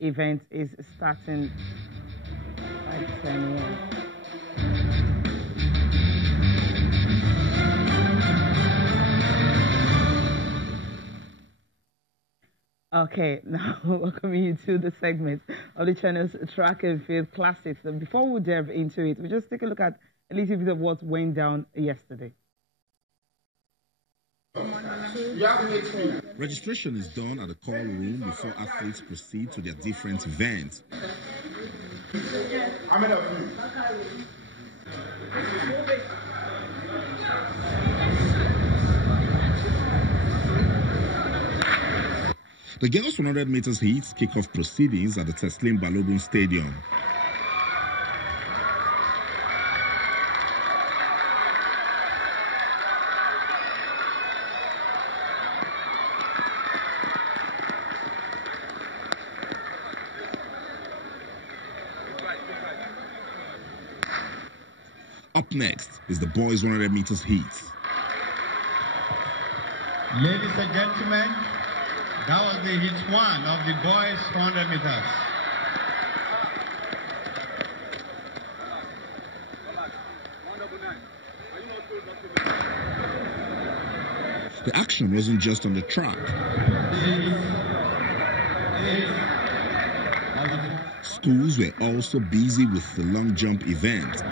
event is starting at 10 a.m. Okay, now welcoming you to the segment of the channel's Track and Field Classics. And before we delve into it, we just take a look at a little bit of what went down yesterday. Registration is done at the call room before athletes proceed to their different events. How many of you? The girls' 100 meters heats kick off proceedings at the Teslim Balogun Stadium. Up next is the boys' 100 meters heats. Ladies and gentlemen, that was the heat 1 of the boys' 100 meters. The action wasn't just on the track. Schools were also busy with the long jump event.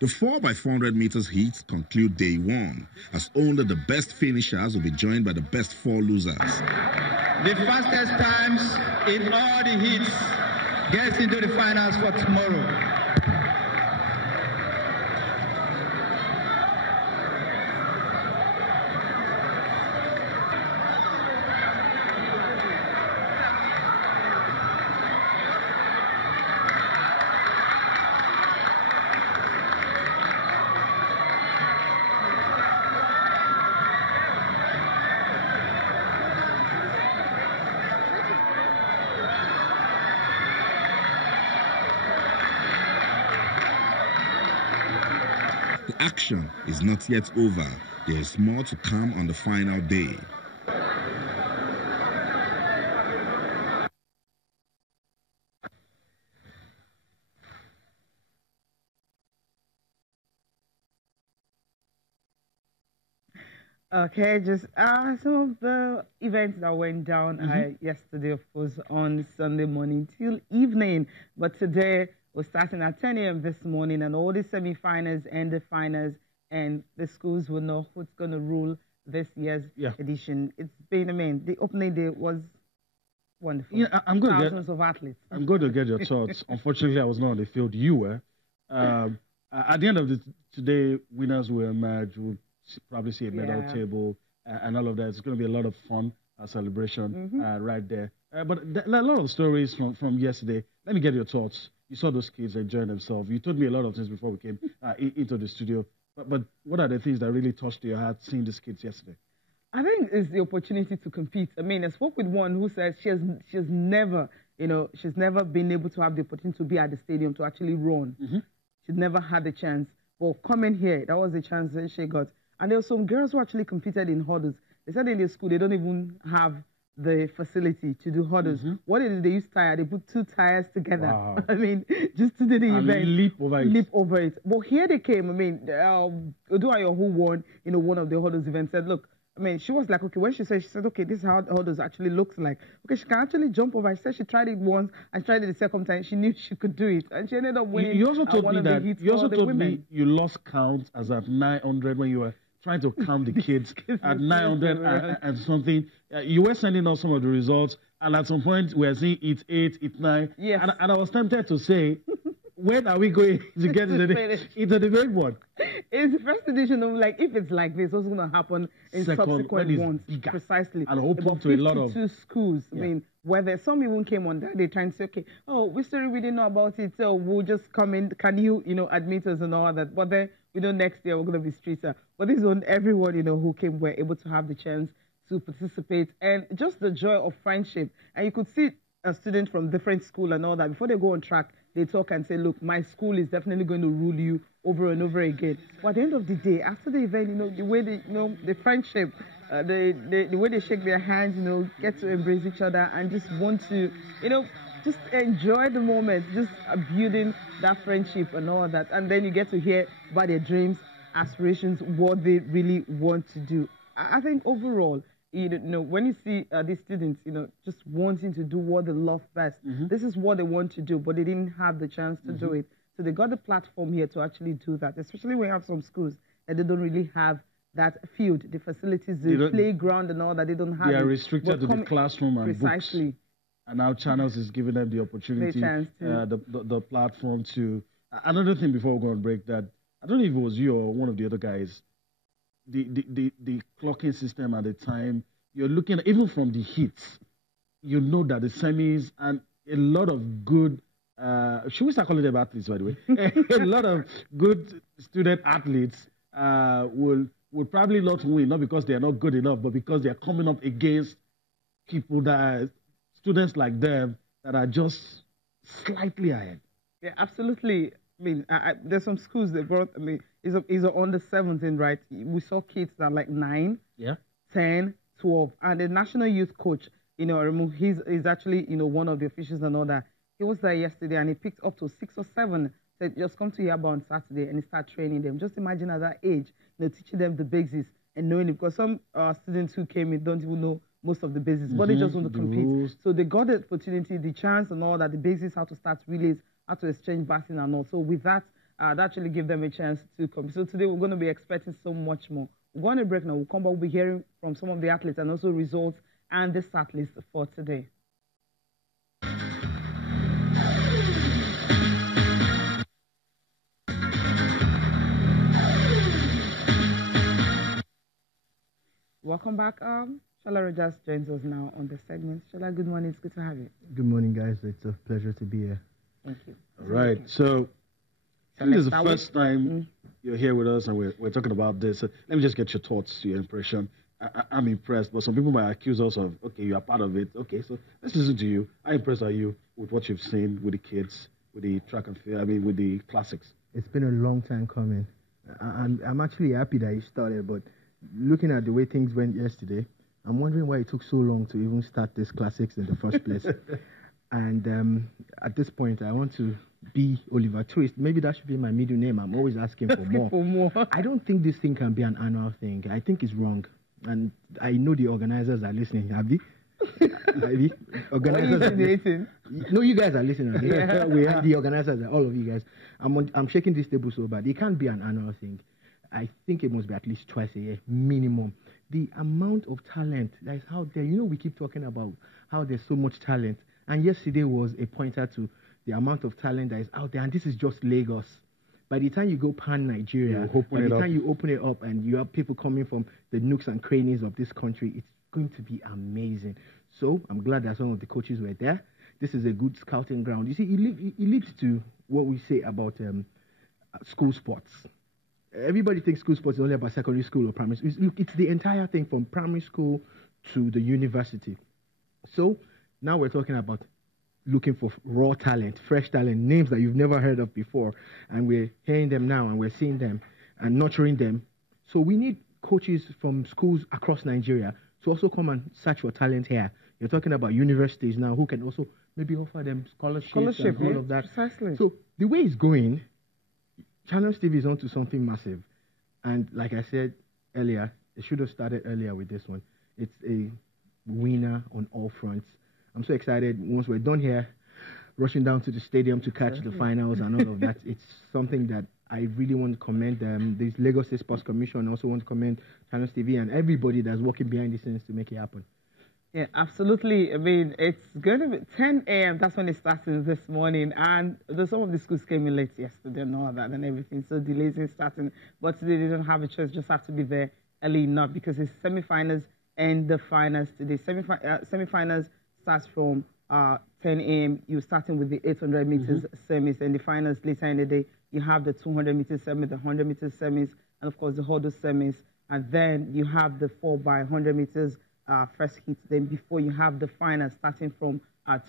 The 4x400 meters heats conclude day 1, as only the best finishers will be joined by the best 4 losers. The fastest times in all the heats gets into the finals for tomorrow. The action is not yet over. There is more to come on the final day. Okay, just some of the events that went down yesterday, of course, on Sunday morning till evening. But today, we're starting at 10 a.m. this morning, and all the semi-finals and the finals, and the schools will know who's going to rule this year's edition. It's been, I mean, the opening day was wonderful. Yeah, I'm going Thousands of athletes. I'm going to get your thoughts. Unfortunately, I was not on the field. You were. At the end of today, winners will emerge. We'll probably see a medal table and all of that. It's going to be a lot of fun, celebration right there. But a lot of stories from yesterday. Let me get your thoughts. You saw those kids enjoying themselves. You told me a lot of things before we came into the studio. But what are the things that really touched your heart seeing these kids yesterday? I think it's the opportunity to compete. I mean, I spoke with one who says she's never, she's never been able to have the opportunity to be at the stadium to actually run. She's never had the chance. But coming here, that was the chance that she got. And there were some girls who actually competed in hurdles. They said in their school they don't even have the facility to do hurdles. What did they use tire? They put 2 tires together. Wow. I mean, just to do the event. Leap over it. But here they came. I mean, Oduayo, who won, one of the hurdles events, said, look, I mean, she was like, okay, when she said, okay, this is how hurdles actually looks like. Okay, she can actually jump over. She said she tried it once and tried it the second time. She knew she could do it. And she ended up winning. You also told me that, you also told me you lost count as at 900 when you were trying to count the kids at 900 and something. You were sending us some of the results, and at some point we were seeing it 8, it 9. Yes. And I was tempted to say, when are we going to get into the big one? It's the first edition of, like, if it's like this, what's going to happen in subsequent ones? Bigger. Precisely. And open to a lot of schools. I mean, whether some even came on that, they're trying to say, okay, we still really know about it, so we'll just come in. Can you, admit us and all that? But then, next year we're going to be streeter. But this one, everyone, who came were able to have the chance to participate, and just the joy of friendship. And you could see a student from different school and all that. Before they go on track, they talk and say, look, my school is definitely going to rule you over and over again. But at the end of the day, after the event, the way they, the friendship, the way they shake their hands, get to embrace each other and just want to, just enjoy the moment, just building that friendship and all that. And then you get to hear about their dreams, aspirations, what they really want to do. I think overall, when you see these students, just wanting to do what they love best, this is what they want to do, but they didn't have the chance to do it. So they got the platform here to actually do that, especially when you have some schools that they don't really have that field, the facilities, the playground and all that, they don't have. They are restricted to the classroom and precisely. Books. And now Channels is giving them the opportunity, the platform to... Another thing before we go on break, that I don't know if it was you or one of the other guys, the clocking system at the time, you're looking at, even from the hits, that the semis and a lot of good, should we start calling them athletes, by the way? A lot of good student athletes will probably not win, not because they are not good enough, but because they are coming up against people students like them that are just slightly ahead. Yeah, absolutely. I mean, there's some schools that brought, is under 17, right? We saw kids that are like 9, 10, 12. And the national youth coach, he's actually, one of the officials and all that. He was there yesterday and he picked up to 6 or 7. Said, just come to Yaba on Saturday and he start training them. Just imagine at that age, teaching them the basics and knowing it. Because some students who came in don't even know most of the basics, but they just want to compete. Rules. So they got the opportunity, the chance and all that, the basics, how to start relays, how to exchange baton and all. So with that, that actually gave them a chance to compete. So today we're going to be expecting so much more. We're going to break now. We'll come back, we'll be hearing from some of the athletes and also results and the start list for today. Welcome back. Shala Rogers joins us now on the segment. Shala, good morning. It's good to have you. Good morning, guys. It's a pleasure to be here. Thank you. All right. So this is the first time you're here with us and we're talking about this. So let me just get your thoughts, your impression. I'm impressed, but some people might accuse us of, okay, you are part of it. Okay, so let's listen to you. How impressed are you with what you've seen with the kids, with the track and field, with the classics? It's been a long time coming. I'm actually happy that you started, but looking at the way things went yesterday, I'm wondering why it took so long to even start this classics in the first place. And at this point, I want to be Oliver Twist. Maybe that should be my middle name. I'm always asking for more. I don't think this thing can be an annual thing. I think it's wrong. And I know the organizers are listening. Have you? Organizers are listening. No, you guys are listening. Yeah. We have the organizers, all of you guys. I'm shaking this table so bad. It can't be an annual thing. I think it must be at least twice a year, minimum. The amount of talent that is out there, we keep talking about how there's so much talent. And yesterday was a pointer to the amount of talent that is out there. And this is just Lagos. By the time you go pan-Nigeria, by the time you open it up and you have people coming from the nooks and crannies of this country, it's going to be amazing. So I'm glad that some of the coaches were there. This is a good scouting ground. You see, it leads to what we say about school sports. Everybody thinks school sports is only about secondary school or primary school. Look, it's the entire thing from primary school to the university. So now we're talking about looking for raw talent, fresh talent, names that you've never heard of before. And we're hearing them now and we're seeing them and nurturing them. So we need coaches from schools across Nigeria to also come and search for talent here. You're talking about universities now who can also maybe offer them scholarships and all of that. Precisely. So the way it's going, Channel TV is onto something massive. And like I said earlier, it should have started earlier with this one. It's a winner on all fronts. I'm so excited. Once we're done here, rushing down to the stadium to catch the finals and all of that, it's something that I really want to commend this Lagos State Sports Commission. I also want to commend Channel TV and everybody that's working behind the scenes to make it happen. Yeah, absolutely. It's going to be 10 a.m. That's when it started this morning. And some of the schools came in late yesterday and all that and everything. So delays in starting. But today they don't have a choice. Just have to be there early enough because it's semi-finals and the finals today. Semi-finals starts from 10 a.m. You're starting with the 800 meters semis. And the finals later in the day, you have the 200 meters semis, the 100 meters semis, and of course the hurdle semis. And then you have the 4x100 meters first hit, then before you have the final starting from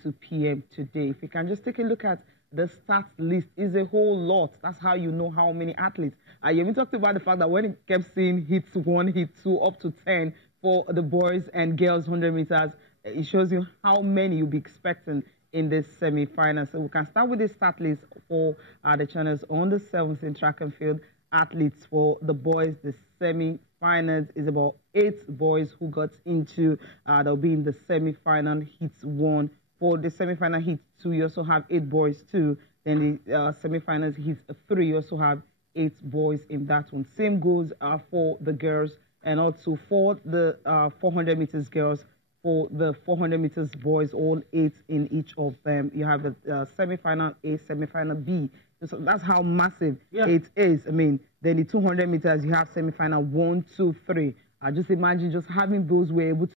2 p.m. today. If you can just take a look at the stats list is a whole lot. That's how you know how many athletes. You talked about the fact that when it kept seeing hits 1, hit 2, up to 10 for the boys and girls 100 meters, it shows you how many you'll be expecting in this semi-final. So we can start with the stat list for the channels on the 7th in track and field athletes for the boys. The semi-finals is about 8 boys who got into, they'll be in the semi-final hits 1. For the semi-final hit 2, you also have 8 boys too. Then the semi-finals hit 3, you also have 8 boys in that one. Same goes for the girls, and also for the 400 meters girls. For the 400 meters boys, all 8 in each of them. You have the semi-final A, semi-final B. So that's how massive it is. I mean, then the 200 meters, you have semi-final 1, 2, 3. Just imagine just having those we're able